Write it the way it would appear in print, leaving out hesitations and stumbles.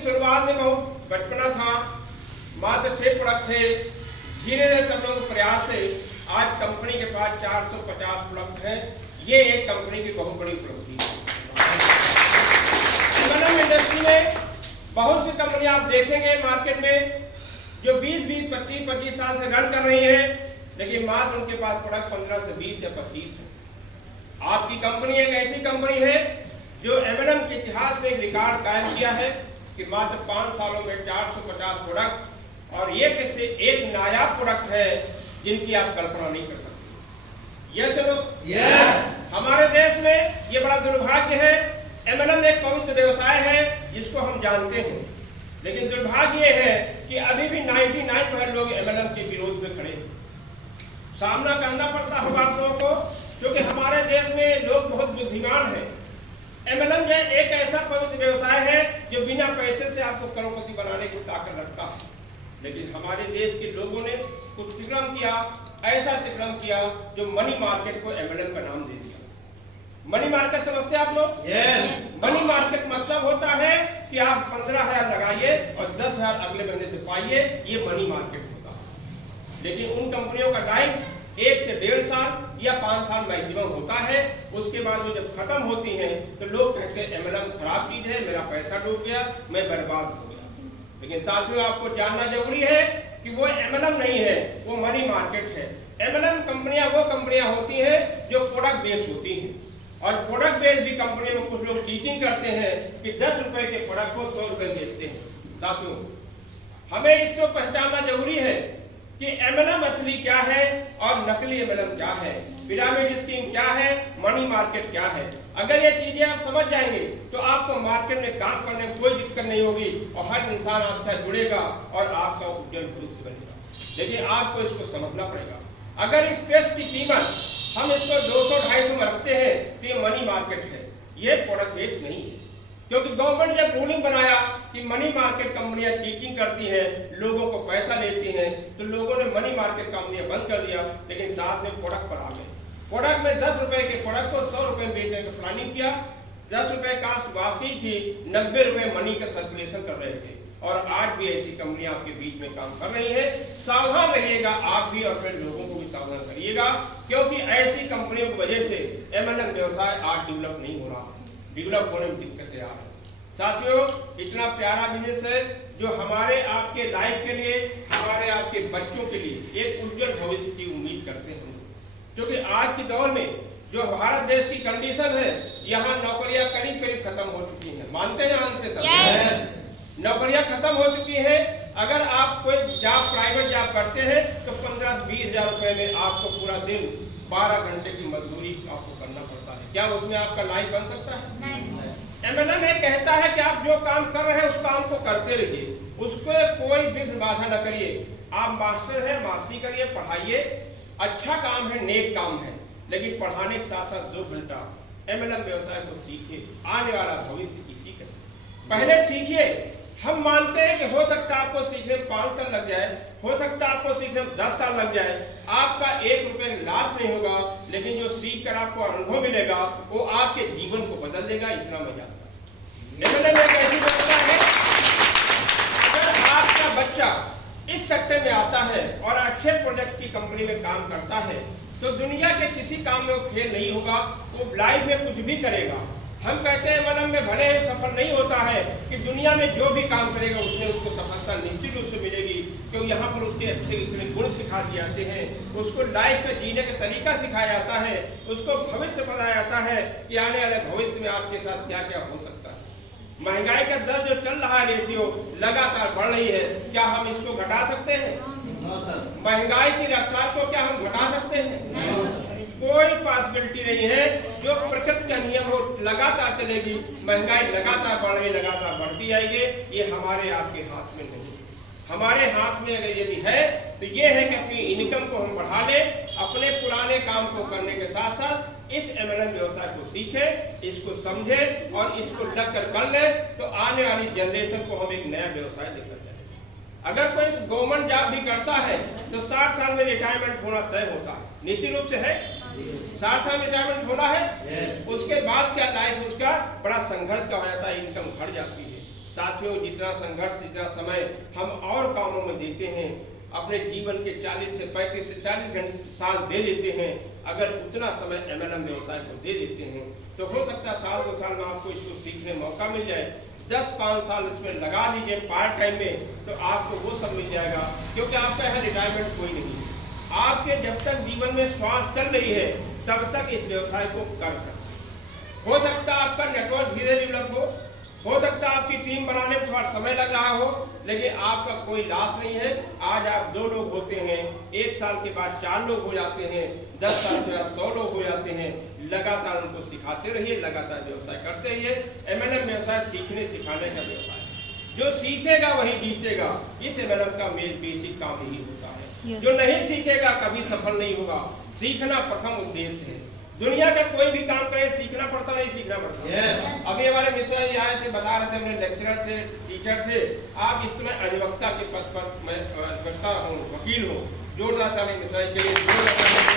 शुरुआत में बहुत बचपना था, मात्र 6 प्रोडक्ट थे। धीरे धीरे सब लोगों के प्रयास से आज कंपनी के पास 450 प्रोडक्ट हैं। ये एक कंपनी की बहुत बड़ी उपलब्धि है। एमएनएम इंडस्ट्री में बहुत सी कंपनियां आप देखेंगे मार्केट में जो 20-20, 25-25 साल से रन कर रही हैं, लेकिन मात्र उनके पास प्रोडक्ट 15 से 20 या 25 है। आपकी कंपनी एक ऐसी कंपनी है जो एमएनएम के इतिहास में एक रिकॉर्ड कायम किया है कि मात्र 5 सालों में 450 प्रोडक्ट, और एक से एक नायाब प्रोडक्ट है जिनकी आप कल्पना नहीं कर सकते। यस, हमारे देश में ये बड़ा दुर्भाग्य है। एमएनएम एक पवित्र व्यवसाय है जिसको हम जानते हैं, लेकिन दुर्भाग्य ये है कि अभी भी 99% लोग एमएनएम के विरोध में खड़े हैं। सामना करना पड़ता होगा आप लोगों को, क्योंकि हमारे देश में लोग बहुत बुद्धिमान हैं। एमएनएम जो एक ऐसा पवित्र व्यवसाय है जो बिना पैसे से आपको करोड़पति बनाने की ताकत रखता है, लेकिन हमारे देश के लोगों ने कुछ तिक्रम किया, ऐसा तिक्रम किया जो मनी मार्केट को एमएनएम का नाम दे दिया। मनी मार्केट समझते हैं आप लोग? मनी मार्केट मतलब होता है कि आप 15,000 लगाइए और 10,000 अगले महीने से पाइए, ये मनी मार्केट होता है। लेकिन उन कंपनियों का टाइम 1 से 1.5 साल या 5 साल मैक्सिमम होता है। उसके बाद वो जब खत्म होती हैं तो लोग कहते हैं एमएनएम खराब चीज है, मेरा पैसा डूब गया, मैं बर्बाद हो गया। लेकिन साथियों, आपको जानना जरूरी है कि वो एमएनएम नहीं है, वो मनी मार्केट है। एमएनएम कंपनियां वो कंपनियां होती हैं जो प्रोडक्ट बेस्ड होती हैं, और प्रोडक्ट बेस्ड भी कंपनियों में कुछ लोग टीचिंग करते हैं कि 10 रुपए के प्रोडक्ट को 100 रुपए बेचते हैं। साथियों, हमें इसको पहचानना जरूरी है कि एमएनएम असली क्या है और नकली एमएनएम क्या है, पिरामिड स्कीम क्या है, मनी मार्केट क्या है। अगर ये चीजें आप समझ जाएंगे तो आपको मार्केट में काम करने में कोई दिक्कत नहीं होगी और हर इंसान आपसे जुड़ेगा और आपका उज्जवल भविष्य बनेगा। लेकिन आपको इसको समझना पड़ेगा। अगर इस पेस्ट की कीमत हम इसको 200-250 में रखते हैं तो ये मनी मार्केट है, ये प्रोडक्ट बेस्ड नहीं है। क्योंकि गवर्नमेंट जब रूलिंग बनाया कि मनी मार्केट कंपनियां चीटिंग करती हैं, लोगों को पैसा लेती हैं, तो लोगों ने मनी मार्केट कंपनियां बंद कर दिया। लेकिन साथ में प्रोडक्ट पर आ गए। प्रोडक्ट में 10 रुपए के प्रोडक्ट को 100 रुपए में बेचने का प्लानिंग किया। 10 रुपए कास्ट वाकई थी, 90 रुपए मनी का सर्कुलेशन कर रहे थे। और आज भी ऐसी कंपनियां आपके बीच में काम कर रही है। सावधान रहिएगा आप भी और अपने लोगों को भी सावधान करिएगा, क्योंकि ऐसी कंपनियों की वजह से एमएनएम व्यवसाय आज डेवलप नहीं हो रहा, डेवलप होने में दिक्कतें आ रही। साथियों, इतना प्यारा बिजनेस है जो हमारे आपके लाइफ के लिए, हमारे आपके बच्चों के लिए एक उज्जवल भविष्य की उम्मीद करते हैं। क्योंकि आज के दौर में जो भारत देश की कंडीशन है, यहाँ नौकरियां करीब करीब खत्म हो चुकी हैं। मानते हैं जानते सब? नौकरियां खत्म हो चुकी है। अगर आप कोई जॉब, प्राइवेट जॉब करते हैं तो 15-20 हजार रुपए में आपको पूरा दिन 12 घंटे की मजदूरी आपको करना पड़ता है। क्या उसमें आपका लाइफ बन सकता है? नहीं। एमएनएम ये कहता है कि आप जो काम कर रहे हैं उस काम को करते रहिए, उसको कोई विघ्न बाधा न करिए। आप मास्टर हैं, मास्टरी करिए, पढ़ाइए, अच्छा काम है, नेक काम है, लेकिन पढ़ाने के साथ साथ 2 घंटा एमएनएम व्यवसाय को सीखिए। आने वाला भविष्य इसी का पहले सीखिए। हम मानते हैं कि हो सकता है आपको सीखने में 5 साल लग जाए, हो सकता है आपको सीखने में 10 साल लग जाए, आपका 1 रुपए लाभ नहीं होगा, लेकिन जो सीख कर आपको अनुभव मिलेगा वो आपके जीवन को बदल देगा। इतना मैं जानता हूं। एमएनएम एक ऐसी व्यवस्था है, अगर आपका बच्चा इस सेक्टर में आता है और अच्छे प्रोजेक्ट की कंपनी में काम करता है तो दुनिया के किसी काम में वो फेल नहीं होगा, वो लाइफ में कुछ भी करेगा। हम कहते हैं एमएनएम में भले ही सफल नहीं होता है कि दुनिया में जो भी काम करेगा उसमें उसको सफलता निश्चित रूप से मिलेगी, क्योंकि यहाँ पर उसके अच्छे इतने गुण सिखा दिए जाते हैं, उसको लाइफ का जीने का तरीका सिखाया जाता है, उसको भविष्य बताया जाता है कि आने वाले भविष्य में आपके साथ क्या क्या हो सकता है। महंगाई का दर जो चल रहा है, रेशियो लगातार बढ़ रही है, क्या हम इसको घटा सकते हैं? महंगाई की रफ्तार को क्या हम घटा सकते हैं? कोई पॉसिबिलिटी नहीं है। जो प्रकृति का नियम हो लगातार चलेगी, महंगाई लगातार बढ़ रही, लगातार बढ़ती जाएगी। ये हमारे आपके हाथ में नहीं। हमारे हाथ में अगर यदि है तो ये है कि अपनी इनकम को हम बढ़ा ले, अपने पुराने काम को करने के साथ साथ इस एमएनएम व्यवसाय को सीखे, इसको समझे और इसको लगकर कर ले, तो आने वाली जनरेशन को हम एक नया व्यवसाय लेकर जाए। अगर कोई गवर्नमेंट जॉब भी करता है तो 60 साल में रिटायरमेंट होना तय होता है, निश्चित रूप से है। 60 साल में रिटायरमेंट होना है, उसके बाद क्या लाइफ उसका बड़ा संघर्ष का हो जाता है, इनकम घट जाती है। साथियों, जितना संघर्ष, जितना समय हम और कामों में देते हैं, अपने जीवन के 40 से 35 से 40 साल दे देते हैं, अगर उतना समय MLM व्यवसाय को दे देते हैं तो हो सकता है साल 2 साल में आपको इसको सीखने मौका मिल जाए। 10-5 साल इसमें लगा दीजिए पार्ट टाइम में, तो आपको वो सब मिल जाएगा, क्योंकि आपका यहाँ रिटायरमेंट कोई नहीं है। आपके जब तक जीवन में श्वास चल रही है तब तक इस व्यवसाय को कर सकते। हो सकता है आपका नेटवर्क धीरे डेवलप हो सकता है आपकी टीम बनाने में थोड़ा समय लग रहा हो, लेकिन आपका कोई लॉस नहीं है। आज आप 2 लोग होते हैं, 1 साल के बाद 4 लोग हो जाते हैं, 10 साल के बाद 100 लोग हो जाते हैं। लगातार उनको सिखाते रहिए, लगातार व्यवसाय करते रहिए। MLM व्यवसाय सीखने सिखाने का व्यवसाय, जो सीखेगा वही जीतेगा। इस MLM का बेसिक काम यही होता है। जो नहीं सीखेगा कभी सफल नहीं होगा। सीखना प्रथम उद्देश्य है। दुनिया का कोई भी काम करे सीखना पड़ता, नहीं सीखना पड़ता। अभी हमारे मिश्रा जी आए थे, बता रहे थे, अपने लेक्चरर थे, टीचर थे। आप इस समय अधिवक्ता के पद पर, मैं अधिवक्ता हूँ, वकील हूँ। जोरदार ताली मिश्रा जी के लिए।